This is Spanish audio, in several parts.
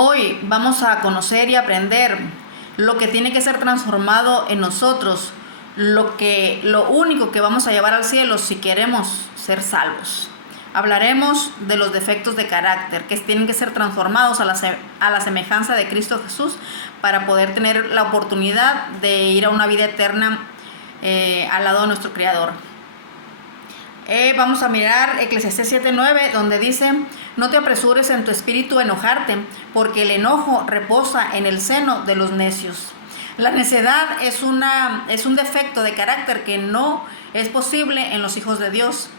Hoy vamos a conocer y aprender lo que tiene que ser transformado en nosotros, lo único que vamos a llevar al cielo si queremos ser salvos. Hablaremos de los defectos de carácter que tienen que ser transformados a la semejanza de Cristo Jesús para poder tener la oportunidad de ir a una vida eterna al lado de nuestro Creador. Vamos a mirar Eclesiastés 7:9, donde dice: no te apresures en tu espíritu a enojarte, porque el enojo reposa en el seno de los necios. La necedad es un defecto de carácter que no es posible en los hijos de Dios,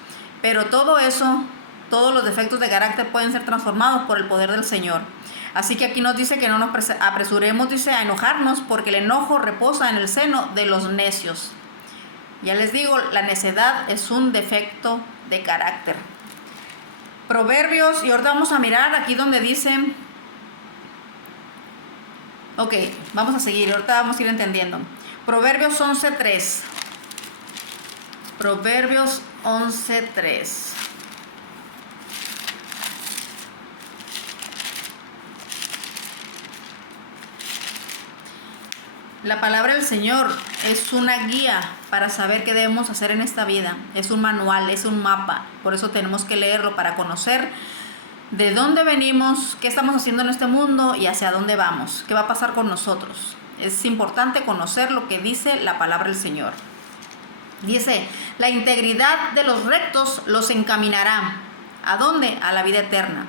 pero todos los defectos de carácter pueden ser transformados por el poder del Señor. Así que aquí nos dice que no nos apresuremos, dice, a enojarnos, porque el enojo reposa en el seno de los necios. Ya les digo, la necedad es un defecto de carácter. Proverbios, y ahorita vamos a mirar aquí donde dice... Ok, vamos a seguir, ahorita vamos a ir entendiendo. Proverbios 11:3. Proverbios 11:3. La palabra del Señor es una guía para saber qué debemos hacer en esta vida. Es un manual, es un mapa. Por eso tenemos que leerlo para conocer de dónde venimos, qué estamos haciendo en este mundo y hacia dónde vamos, qué va a pasar con nosotros. Es importante conocer lo que dice la palabra del Señor. Dice: la integridad de los rectos los encaminará. ¿A dónde? A la vida eterna.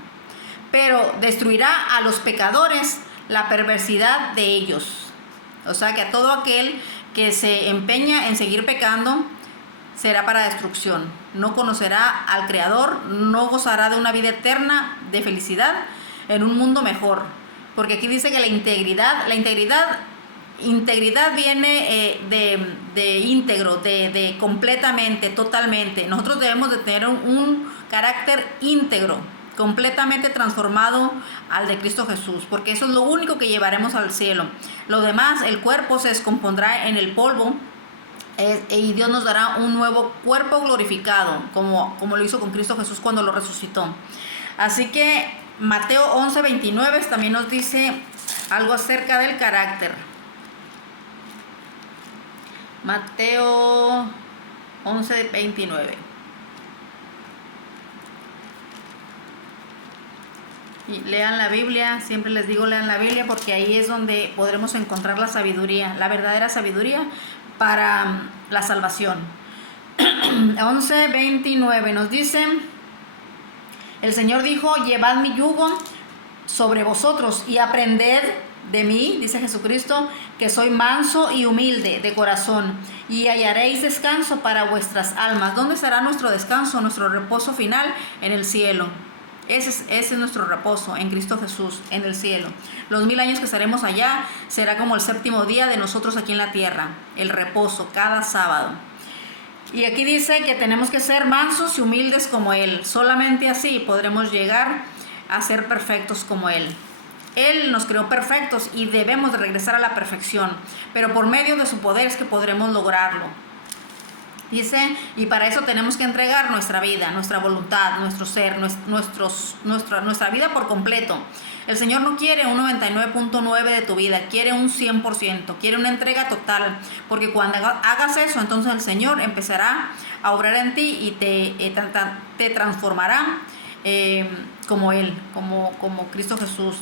Pero destruirá a los pecadores la perversidad de ellos. O sea que a todo aquel que se empeña en seguir pecando será para destrucción. No conocerá al Creador, no gozará de una vida eterna de felicidad en un mundo mejor. Porque aquí dice que la integridad viene de íntegro, de completamente, totalmente. Nosotros debemos de tener un carácter íntegro, completamente transformado al de Cristo Jesús, porque eso es lo único que llevaremos al cielo. Lo demás, el cuerpo se descompondrá en el polvo y Dios nos dará un nuevo cuerpo glorificado, como lo hizo con Cristo Jesús cuando lo resucitó. Así que Mateo 11:29 también nos dice algo acerca del carácter. Mateo 11:29. Y lean la Biblia, siempre les digo lean la Biblia, porque ahí es donde podremos encontrar la sabiduría, la verdadera sabiduría para la salvación. 11:29 nos dice: el Señor dijo: llevad mi yugo sobre vosotros y aprended de mí, dice Jesucristo, que soy manso y humilde de corazón, y hallaréis descanso para vuestras almas. ¿Dónde será nuestro descanso, nuestro reposo final? En el cielo. Ese es nuestro reposo, en Cristo Jesús, en el cielo. Los 1000 años que estaremos allá será como el séptimo día de nosotros aquí en la tierra, el reposo, cada sábado. Y aquí dice que tenemos que ser mansos y humildes como Él. Solamente así podremos llegar a ser perfectos como Él. Él nos creó perfectos y debemos de regresar a la perfección, pero por medio de su poder es que podremos lograrlo. Dice, y para eso tenemos que entregar nuestra vida, nuestra voluntad, nuestro ser, nuestra vida por completo. El Señor no quiere un 99.9 de tu vida, quiere un 100%, quiere una entrega total, porque cuando hagas eso, entonces el Señor empezará a obrar en ti y te transformará como Él, como Cristo Jesús.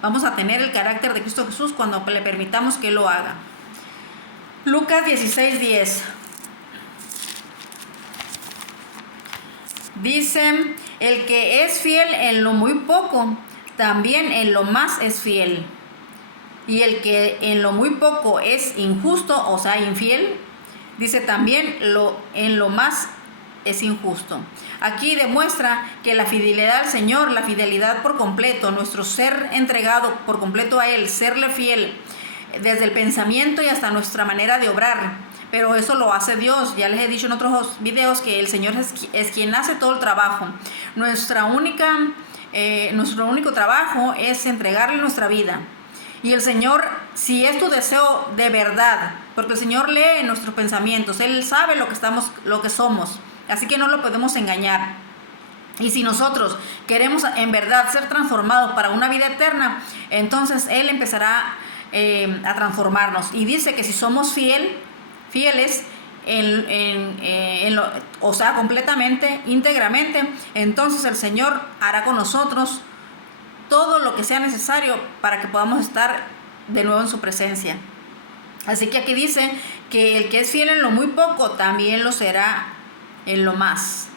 Vamos a tener el carácter de Cristo Jesús cuando le permitamos que Él lo haga. Lucas 16:10 dice: el que es fiel en lo muy poco, también en lo más es fiel. Y el que en lo muy poco es injusto, o sea, infiel, dice también en lo más es injusto. Aquí demuestra que la fidelidad al Señor, la fidelidad por completo, nuestro ser entregado por completo a Él, serle fiel, desde el pensamiento y hasta nuestra manera de obrar. Pero eso lo hace Dios. Ya les he dicho en otros videos que el Señor es quien hace todo el trabajo. Nuestro único trabajo es entregarle nuestra vida. Y el Señor, si es tu deseo de verdad, porque el Señor lee nuestros pensamientos, Él sabe lo que somos, así que no lo podemos engañar. Y si nosotros queremos en verdad ser transformados para una vida eterna, entonces Él empezará a transformarnos. Y dice que si somos fieles, o sea, completamente, íntegramente, entonces el Señor hará con nosotros todo lo que sea necesario para que podamos estar de nuevo en su presencia. Así que aquí dice que el que es fiel en lo muy poco, también lo será en lo más.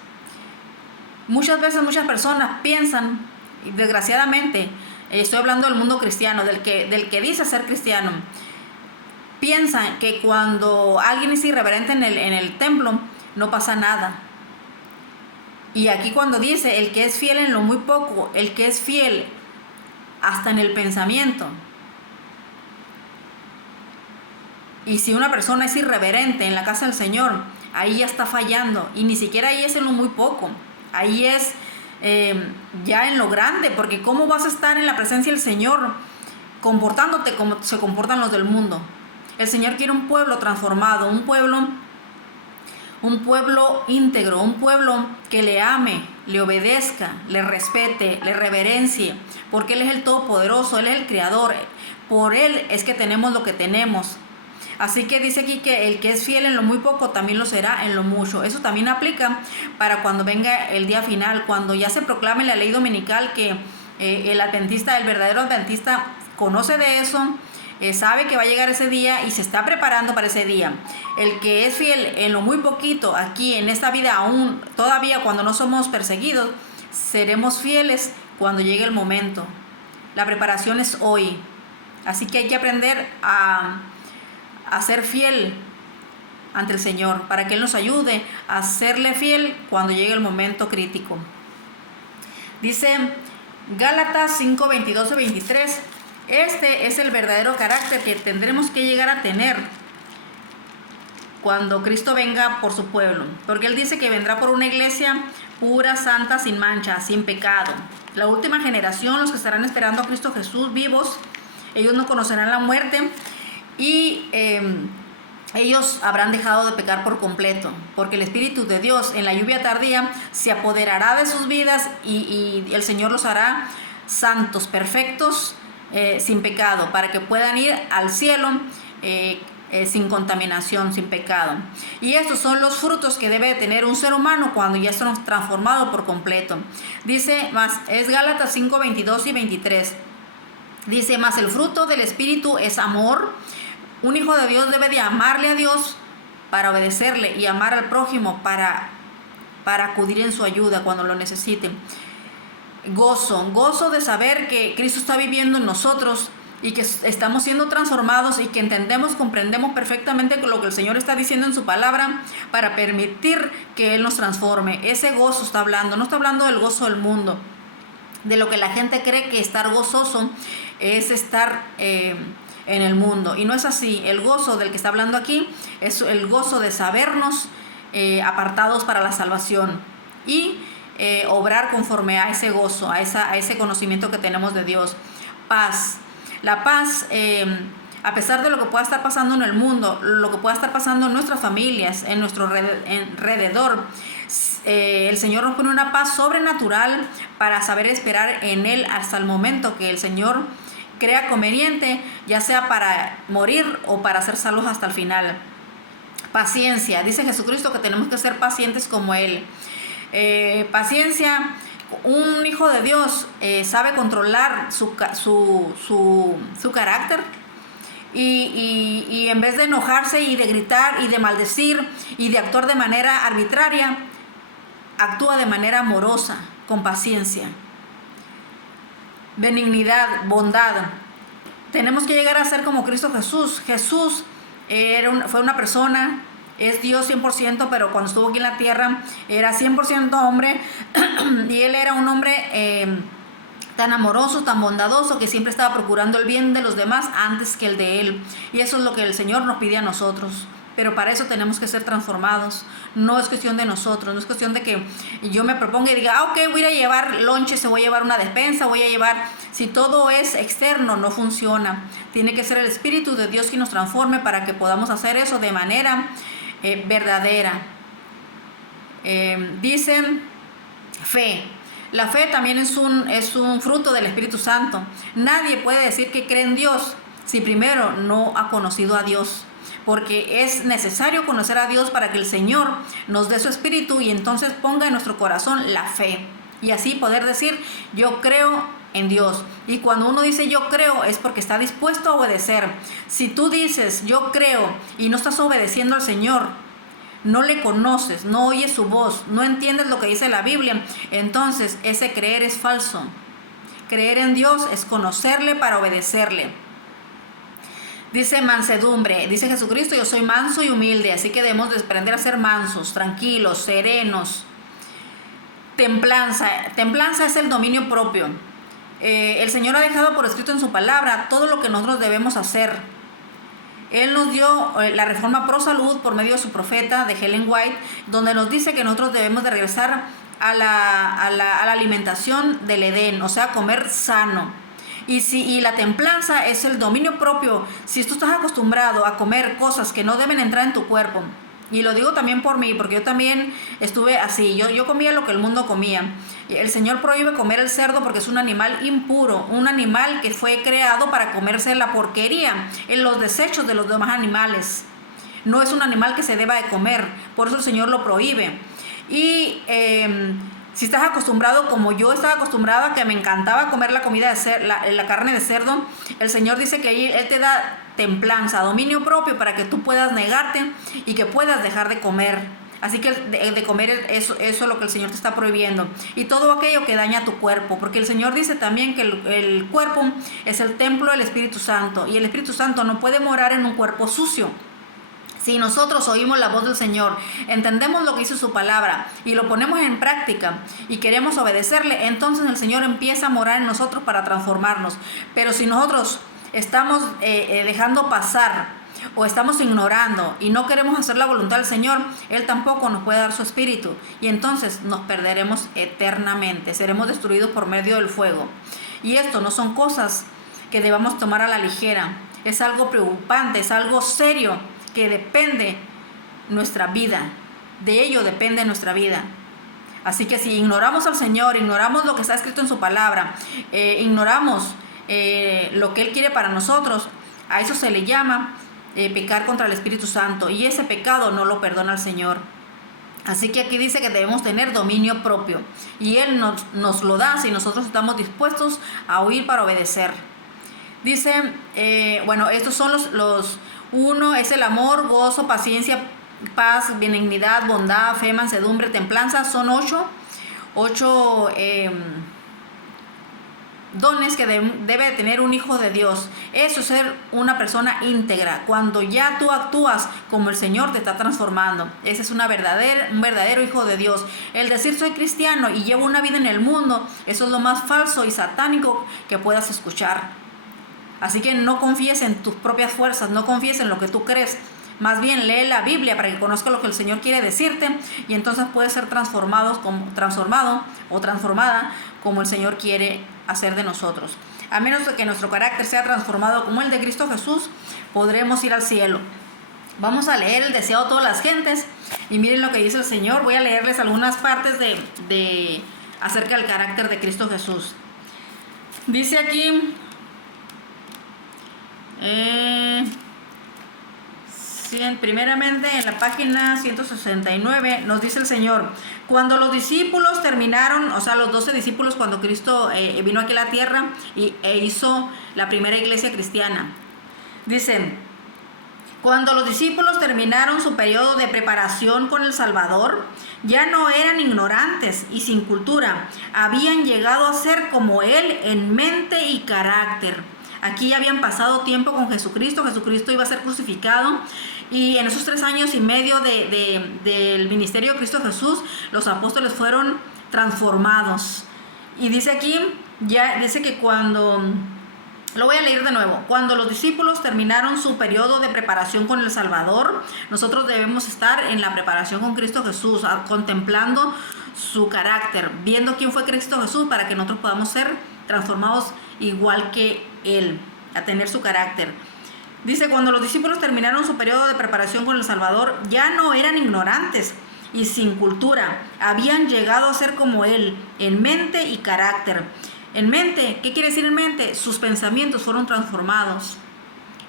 Muchas veces muchas personas piensan, y desgraciadamente, estoy hablando del mundo cristiano, del que dice ser cristiano, piensan que cuando alguien es irreverente en el templo, no pasa nada. Y aquí cuando dice el que es fiel en lo muy poco, el que es fiel hasta en el pensamiento. Y si una persona es irreverente en la casa del Señor, ahí ya está fallando. Y ni siquiera ahí es en lo muy poco. Ahí es ya en lo grande. Porque ¿cómo vas a estar en la presencia del Señor comportándote como se comportan los del mundo? El Señor quiere un pueblo transformado, un pueblo íntegro, un pueblo que le ame, le obedezca, le respete, le reverencie. Porque Él es el Todopoderoso, Él es el Creador. Por Él es que tenemos lo que tenemos. Así que dice aquí que el que es fiel en lo muy poco también lo será en lo mucho. Eso también aplica para cuando venga el día final, cuando ya se proclame la ley dominical, que el adventista, el verdadero adventista, conoce de eso, sabe que va a llegar ese día y se está preparando para ese día. El que es fiel en lo muy poquito aquí en esta vida, aún todavía cuando no somos perseguidos, seremos fieles cuando llegue el momento. La preparación es hoy. Así que hay que aprender a ser fiel ante el Señor, para que Él nos ayude a serle fiel cuando llegue el momento crítico. Dice Gálatas 5, 22 y 23, este es el verdadero carácter que tendremos que llegar a tener cuando Cristo venga por su pueblo, porque Él dice que vendrá por una iglesia pura, santa, sin mancha, sin pecado. La última generación, los que estarán esperando a Cristo Jesús vivos, ellos no conocerán la muerte. Y ellos habrán dejado de pecar por completo, porque el Espíritu de Dios en la lluvia tardía se apoderará de sus vidas y el Señor los hará santos, perfectos, sin pecado, para que puedan ir al cielo sin contaminación, sin pecado. Y estos son los frutos que debe tener un ser humano cuando ya estamos transformados por completo. Dice más, es Gálatas 5, 22 y 23. Dice, más el fruto del Espíritu es amor. Un hijo de Dios debe de amarle a Dios para obedecerle y amar al prójimo para acudir en su ayuda cuando lo necesiten. Gozo de saber que Cristo está viviendo en nosotros y que estamos siendo transformados y que entendemos, comprendemos perfectamente lo que el Señor está diciendo en su palabra para permitir que Él nos transforme. Ese gozo está hablando, no está hablando del gozo del mundo, de lo que la gente cree que estar gozoso es estar en el mundo, y no es así. El gozo del que está hablando aquí es el gozo de sabernos apartados para la salvación y obrar conforme a ese gozo, a ese conocimiento que tenemos de Dios. Paz. La paz, a pesar de lo que pueda estar pasando en el mundo, lo que pueda estar pasando en nuestras familias, en nuestro alrededor, el Señor nos pone una paz sobrenatural para saber esperar en Él hasta el momento que el Señor crea conveniente, ya sea para morir o para ser salvos hasta el final. Paciencia. Dice Jesucristo que tenemos que ser pacientes como Él. Paciencia. Un hijo de Dios sabe controlar su carácter y en vez de enojarse y de gritar y de maldecir y de actuar de manera arbitraria, actúa de manera amorosa, con paciencia. Benignidad, bondad. Tenemos que llegar a ser como Cristo Jesús. Jesús fue una persona, es Dios 100%, pero cuando estuvo aquí en la tierra era 100% hombre y Él era un hombre tan amoroso, tan bondadoso, que siempre estaba procurando el bien de los demás antes que el de Él. Y eso es lo que el Señor nos pide a nosotros. Pero para eso tenemos que ser transformados. No es cuestión de nosotros, no es cuestión de que yo me proponga y diga, ok, voy a llevar lonches, voy a llevar una despensa, voy a llevar... Si todo es externo, no funciona. Tiene que ser el Espíritu de Dios que nos transforme para que podamos hacer eso de manera verdadera. Dicen Fe. La fe también es un fruto del Espíritu Santo. Nadie puede decir que cree en Dios si primero no ha conocido a Dios, porque es necesario conocer a Dios para que el Señor nos dé su Espíritu y entonces ponga en nuestro corazón la fe. Y así poder decir, yo creo en Dios. Y cuando uno dice yo creo es porque está dispuesto a obedecer. Si tú dices yo creo y no estás obedeciendo al Señor, no le conoces, no oyes su voz, no entiendes lo que dice la Biblia, entonces ese creer es falso. Creer en Dios es conocerle para obedecerle. Dice mansedumbre, dice Jesucristo, yo soy manso y humilde, así que debemos aprender a ser mansos, tranquilos, serenos. Templanza es el dominio propio. El Señor ha dejado por escrito en su palabra todo lo que nosotros debemos hacer. Él nos dio la Reforma Pro Salud por medio de su profeta, de Ellen White, donde nos dice que nosotros debemos de regresar a la alimentación del Edén, o sea, comer sano. Y la templanza es el dominio propio. Si tú estás acostumbrado a comer cosas que no deben entrar en tu cuerpo, y lo digo también por mí, porque yo también estuve así, yo comía lo que el mundo comía. El Señor prohíbe comer el cerdo porque es un animal impuro, un animal que fue creado para comerse la porquería, en los desechos de los demás animales. No es un animal que se deba de comer, por eso el Señor lo prohíbe. Y si estás acostumbrado, como yo estaba acostumbrada, que me encantaba comer la comida la carne de cerdo, el Señor dice que ahí Él te da templanza, dominio propio, para que tú puedas negarte y que puedas dejar de comer. Así que de comer eso es lo que el Señor te está prohibiendo. Y todo aquello que daña tu cuerpo, porque el Señor dice también que el cuerpo es el templo del Espíritu Santo, y el Espíritu Santo no puede morar en un cuerpo sucio. Si nosotros oímos la voz del Señor, entendemos lo que dice su palabra y lo ponemos en práctica y queremos obedecerle, entonces el Señor empieza a morar en nosotros para transformarnos. Pero si nosotros estamos dejando pasar o estamos ignorando y no queremos hacer la voluntad del Señor, Él tampoco nos puede dar su espíritu y entonces nos perderemos eternamente, seremos destruidos por medio del fuego. Y esto no son cosas que debamos tomar a la ligera, es algo preocupante, es algo serio, que depende nuestra vida, de ello depende nuestra vida. Así que si ignoramos al Señor, ignoramos lo que está escrito en su palabra, ignoramos lo que Él quiere para nosotros, a eso se le llama pecar contra el Espíritu Santo, y ese pecado no lo perdona el Señor. Así que aquí dice que debemos tener dominio propio, y Él nos lo da si nosotros estamos dispuestos a oír para obedecer. Dice, estos son los 1 es el amor, gozo, paciencia, paz, benignidad, bondad, fe, mansedumbre, templanza. Son 8 dones que debe tener un hijo de Dios. Eso es ser una persona íntegra, cuando ya tú actúas como el Señor te está transformando. Ese es un verdadero hijo de Dios. El decir soy cristiano y llevo una vida en el mundo, eso es lo más falso y satánico que puedas escuchar. Así que no confíes en tus propias fuerzas, no confíes en lo que tú crees. Más bien lee la Biblia para que conozcas lo que el Señor quiere decirte, y entonces puedes ser transformado o transformada como el Señor quiere hacer de nosotros. A menos de que nuestro carácter sea transformado como el de Cristo Jesús, podremos ir al cielo. Vamos a leer el deseado de todas las gentes y miren lo que dice el Señor. Voy a leerles algunas partes acerca del carácter de Cristo Jesús. Dice aquí... primeramente en la página 169 nos dice el Señor: cuando los discípulos terminaron, o sea los 12 discípulos, cuando Cristo vino aquí a la tierra e hizo la primera iglesia cristiana, dicen: cuando los discípulos terminaron su periodo de preparación con el Salvador, ya no eran ignorantes y sin cultura, habían llegado a ser como Él en mente y carácter. Aquí habían pasado tiempo con Jesucristo iba a ser crucificado, y en esos 3 años y medio del ministerio de Cristo Jesús, los apóstoles fueron transformados. Y dice aquí, dice que lo voy a leer de nuevo: cuando los discípulos terminaron su periodo de preparación con el Salvador, nosotros debemos estar en la preparación con Cristo Jesús, contemplando su carácter, viendo quién fue Cristo Jesús, para que nosotros podamos ser transformados igual que Él, a tener su carácter. Dice: cuando los discípulos terminaron su periodo de preparación con el Salvador, ya no eran ignorantes y sin cultura. Habían llegado a ser como él, en mente y carácter. En mente, ¿qué quiere decir en mente? Sus pensamientos fueron transformados.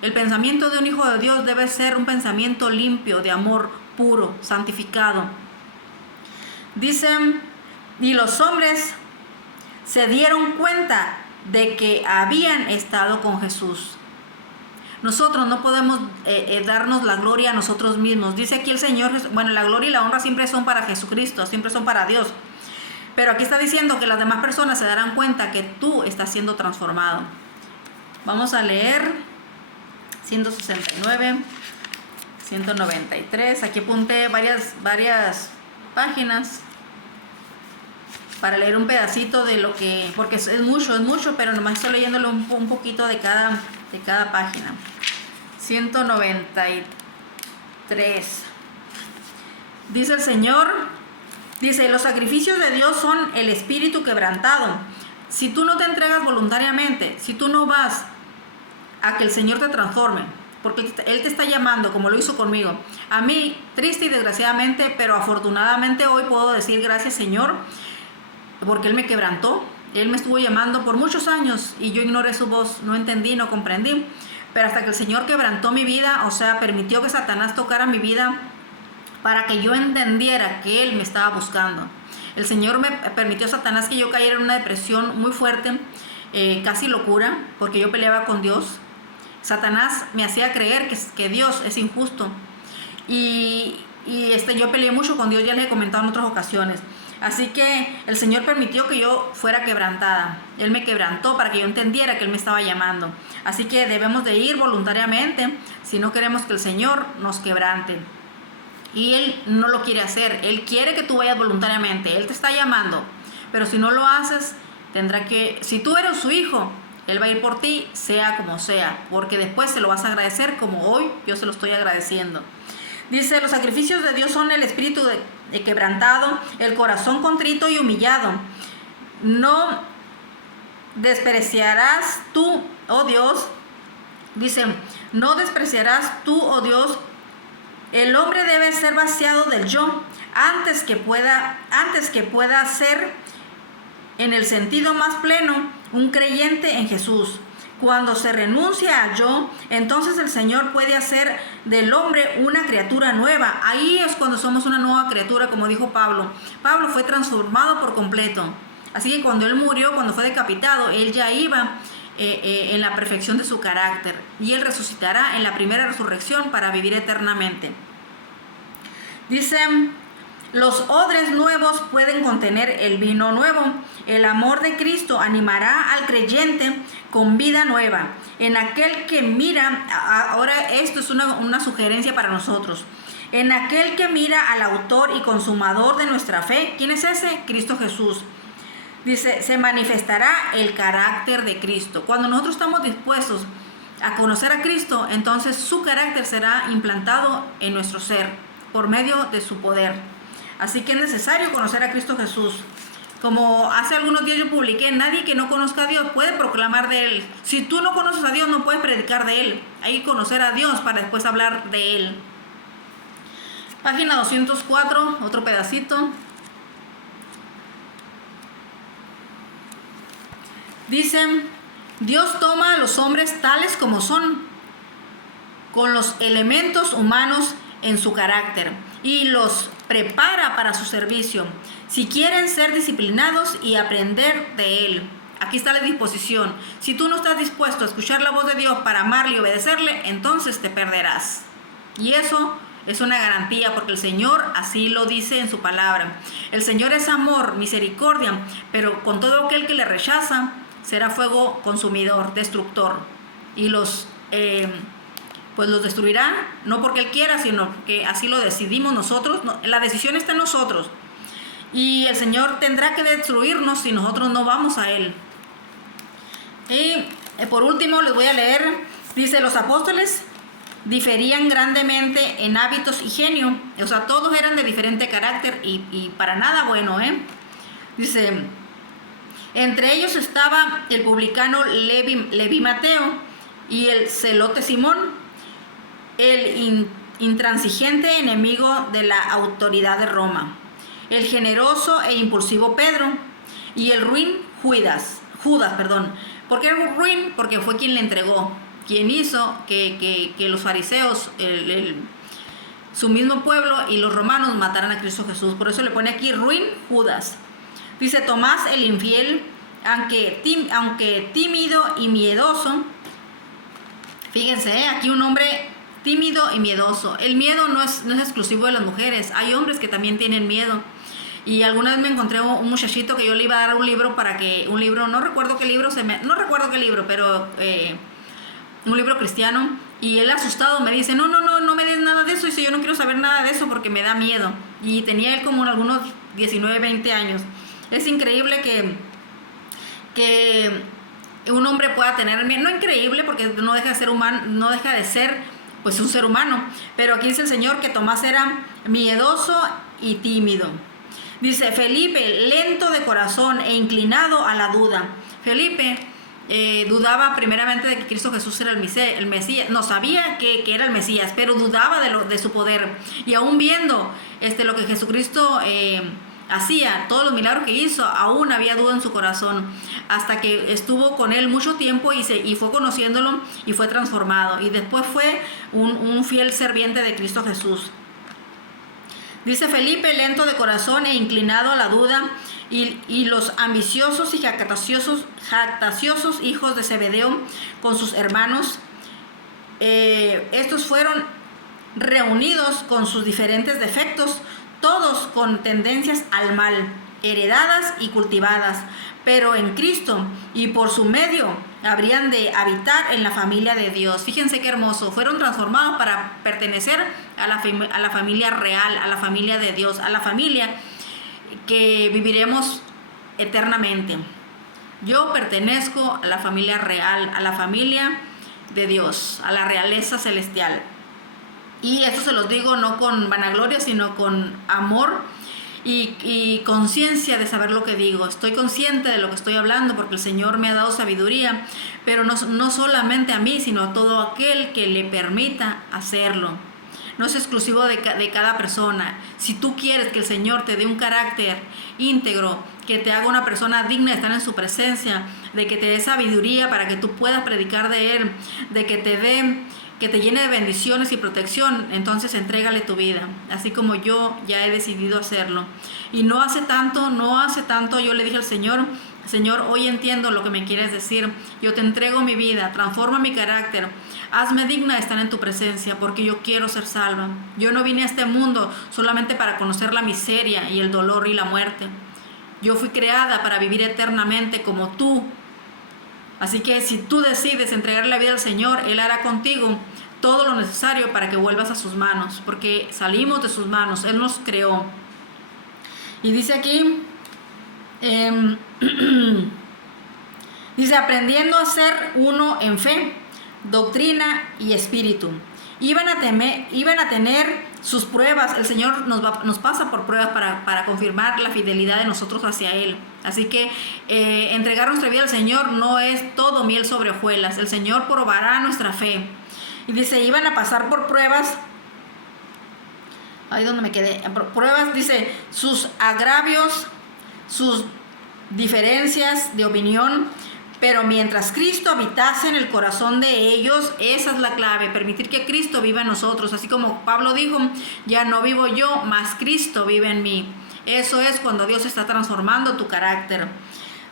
El pensamiento de un hijo de Dios debe ser un pensamiento limpio, de amor puro, santificado. Dicen, y los hombres se dieron cuenta de que habían estado con Jesús. Nosotros no podemos darnos la gloria a nosotros mismos. Dice aquí el Señor, bueno, la gloria y la honra siempre son para Jesucristo, siempre son para Dios. Pero aquí está diciendo que las demás personas se darán cuenta que tú estás siendo transformado. Vamos a leer 169, 193. Aquí apunté varias páginas para leer un pedacito de lo que, porque es mucho, pero nomás estoy leyéndolo un poquito de cada página. 193. Dice el Señor, los sacrificios de Dios son el espíritu quebrantado. Si tú no te entregas voluntariamente, si tú no vas a que el Señor te transforme, porque Él te está llamando, como lo hizo conmigo. A mí, triste y desgraciadamente, pero afortunadamente hoy puedo decir gracias, Señor, porque Él me quebrantó. Él me estuvo llamando por muchos años y yo ignoré su voz, no entendí, no comprendí. Pero hasta que el Señor quebrantó mi vida, o sea, permitió que Satanás tocara mi vida para que yo entendiera que Él me estaba buscando. El Señor me permitió, Satanás, que yo cayera en una depresión muy fuerte, casi locura, porque yo peleaba con Dios. Satanás me hacía creer que Dios es injusto. Y yo peleé mucho con Dios, ya les he comentado en otras ocasiones. Así que el Señor permitió que yo fuera quebrantada. Él me quebrantó para que yo entendiera que Él me estaba llamando. Así que debemos de ir voluntariamente si no queremos que el Señor nos quebrante. Y Él no lo quiere hacer. Él quiere que tú vayas voluntariamente. Él te está llamando. Pero si no lo haces, si tú eres su hijo, Él va a ir por ti, sea como sea. Porque después se lo vas a agradecer como hoy yo se lo estoy agradeciendo. Dice, los sacrificios de Dios son el espíritu de quebrantado, el corazón contrito y humillado. No despreciarás tú, oh Dios. Dice, no despreciarás tú, oh Dios. El hombre debe ser vaciado del yo antes que pueda ser, en el sentido más pleno, un creyente en Jesús. Cuando se renuncia al yo, entonces el Señor puede hacer del hombre una criatura nueva. Ahí es cuando somos una nueva criatura, como dijo Pablo. Pablo fue transformado por completo. Así que cuando él murió, cuando fue decapitado, él ya iba en la perfección de su carácter. Y él resucitará en la primera resurrección para vivir eternamente. Dice, los odres nuevos pueden contener el vino nuevo. El amor de Cristo animará al creyente con vida nueva. En aquel que mira, ahora esto es una sugerencia para nosotros. En aquel que mira al autor y consumador de nuestra fe. ¿Quién es ese? Cristo Jesús. Dice, se manifestará el carácter de Cristo. Cuando nosotros estamos dispuestos a conocer a Cristo, entonces su carácter será implantado en nuestro ser por medio de su poder. Así que es necesario conocer a Cristo Jesús. Como hace algunos días yo publiqué, nadie que no conozca a Dios puede proclamar de Él. Si tú no conoces a Dios, no puedes predicar de Él. Hay que conocer a Dios para después hablar de Él. Página 204, otro pedacito. Dicen, Dios toma a los hombres tales como son, con los elementos humanos en su carácter, y los prepara para su servicio, si quieren ser disciplinados y aprender de Él. Aquí está la disposición. Si tú no estás dispuesto a escuchar la voz de Dios para amarle y obedecerle, entonces te perderás. Y eso es una garantía, porque el Señor así lo dice en su palabra. El Señor es amor, misericordia, pero con todo aquel que le rechaza, será fuego consumidor, destructor. Y los destruirá, no porque Él quiera, sino que así lo decidimos nosotros. La decisión está en nosotros. Y el Señor tendrá que destruirnos si nosotros no vamos a Él. Y por último les voy a leer, dice, los apóstoles diferían grandemente en hábitos y genio. O sea, todos eran de diferente carácter y para nada bueno, Dice, entre ellos estaba el publicano Leví Mateo y el celote Simón, el intransigente enemigo de la autoridad de Roma, el generoso e impulsivo Pedro y el ruin Judas. ¿Por qué ruin? Porque fue quien le entregó, quien hizo que los fariseos, su mismo pueblo y los romanos mataran a Cristo Jesús. Por eso le pone aquí ruin Judas. Dice Tomás el infiel, aunque tímido y miedoso. Fíjense, aquí un hombre tímido y miedoso. El miedo no es exclusivo de las mujeres. Hay hombres que también tienen miedo. Y alguna vez me encontré un muchachito que yo le iba a dar un libro no recuerdo qué libro, pero un libro cristiano. Y él asustado me dice, no me des nada de eso. Dice, yo no quiero saber nada de eso porque me da miedo. Y tenía él como algunos 19, 20 años. Es increíble que un hombre pueda tener miedo. No increíble porque no deja de ser humano, no deja de ser pues un ser humano. Pero aquí dice el Señor que Tomás era miedoso y tímido. Dice Felipe, lento de corazón e inclinado a la duda. Felipe dudaba primeramente de que Cristo Jesús era el Mesías. No sabía que era el Mesías, pero dudaba de su poder. Y aún viendo lo que Jesucristo hacía, todos los milagros que hizo, aún había duda en su corazón, hasta que estuvo con él mucho tiempo y fue conociéndolo y fue transformado. Y después fue un fiel serviente de Cristo Jesús. Dice Felipe, lento de corazón e inclinado a la duda, y los ambiciosos y jactaciosos hijos de Zebedeo con sus hermanos, estos fueron reunidos con sus diferentes defectos, todos con tendencias al mal, heredadas y cultivadas, pero en Cristo y por su medio habrían de habitar en la familia de Dios. Fíjense qué hermoso, fueron transformados para pertenecer a la familia real, a la familia de Dios, a la familia que viviremos eternamente. Yo pertenezco a la familia real, a la familia de Dios, a la realeza celestial. Y esto se los digo no con vanagloria, sino con amor y conciencia de saber lo que digo. Estoy consciente de lo que estoy hablando porque el Señor me ha dado sabiduría, pero no solamente a mí, sino a todo aquel que le permita hacerlo. No es exclusivo de cada persona. Si tú quieres que el Señor te dé un carácter íntegro, que te haga una persona digna de estar en su presencia, de que te dé sabiduría para que tú puedas predicar de Él, de que te llene de bendiciones y protección, entonces entrégale tu vida, así como yo ya he decidido hacerlo. Y no hace tanto yo le dije al Señor, Señor, hoy entiendo lo que me quieres decir, yo te entrego mi vida, transforma mi carácter, hazme digna de estar en tu presencia, porque yo quiero ser salva. Yo no vine a este mundo solamente para conocer la miseria y el dolor y la muerte. Yo fui creada para vivir eternamente como tú. Así que si tú decides entregar la vida al Señor, Él hará contigo todo lo necesario para que vuelvas a sus manos, porque salimos de sus manos, Él nos creó. Y dice aquí, dice, aprendiendo a ser uno en fe, doctrina y espíritu. Iban a tener sus pruebas. El Señor nos pasa por pruebas para confirmar la fidelidad de nosotros hacia Él. Así que entregar nuestra vida al Señor no es todo miel sobre hojuelas. El Señor probará nuestra fe. Y dice, iban a pasar por pruebas. Ahí donde me quedé. Pruebas, dice, sus agravios, sus diferencias de opinión. Pero mientras Cristo habitase en el corazón de ellos, esa es la clave, permitir que Cristo viva en nosotros. Así como Pablo dijo, ya no vivo yo, mas Cristo vive en mí. Eso es cuando Dios está transformando tu carácter.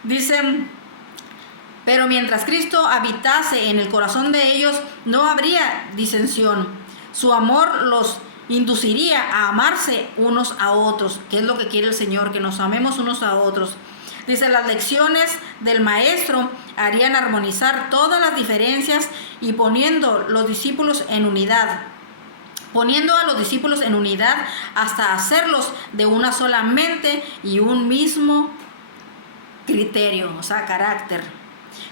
Dice, pero mientras Cristo habitase en el corazón de ellos, no habría disensión. Su amor los induciría a amarse unos a otros, que es lo que quiere el Señor, que nos amemos unos a otros. Dice, las lecciones del maestro harían armonizar todas las diferencias y poniendo a los discípulos en unidad hasta hacerlos de una sola mente y un mismo criterio, o sea, carácter.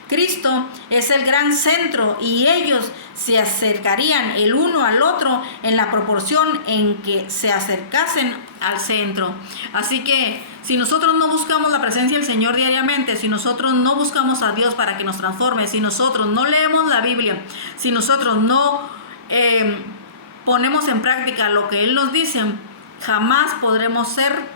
Cristo es el gran centro y ellos se acercarían el uno al otro en la proporción en que se acercasen al centro. Así que si nosotros no buscamos la presencia del Señor diariamente, si nosotros no buscamos a Dios para que nos transforme, si nosotros no leemos la Biblia, si nosotros no ponemos en práctica lo que Él nos dice, jamás podremos ser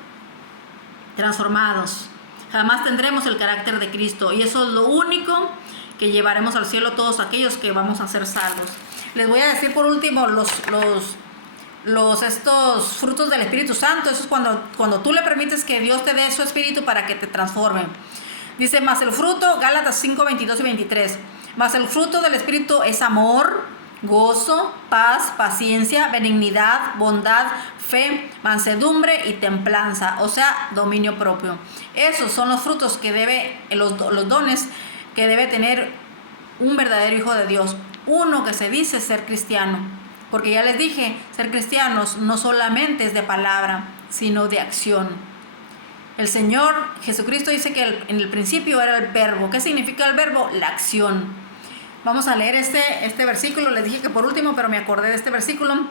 transformados. Jamás tendremos el carácter de Cristo. Y eso es lo único que llevaremos al cielo todos aquellos que vamos a ser salvos. Les voy a decir por último estos frutos del Espíritu Santo. Eso es cuando tú le permites que Dios te dé su Espíritu para que te transforme. Dice, más el fruto, Gálatas 5, 22 y 23. Más el fruto del Espíritu es amor, gozo, paz, paciencia, benignidad, bondad, fe, mansedumbre y templanza, o sea, dominio propio. Esos son los frutos que debe, los dones que debe tener un verdadero hijo de Dios. Uno que se dice ser cristiano. Porque ya les dije, ser cristianos no solamente es de palabra, sino de acción. El Señor Jesucristo dice que en el principio era el verbo. ¿Qué significa el verbo? La acción. Vamos a leer este versículo. Les dije que por último, pero me acordé de este versículo.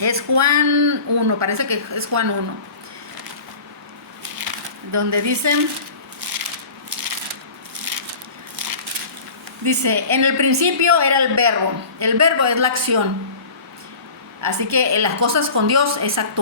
Es Juan 1, parece que es Juan 1. Donde dice, en el principio era el verbo. El verbo es la acción. Así que las cosas con Dios es actuar.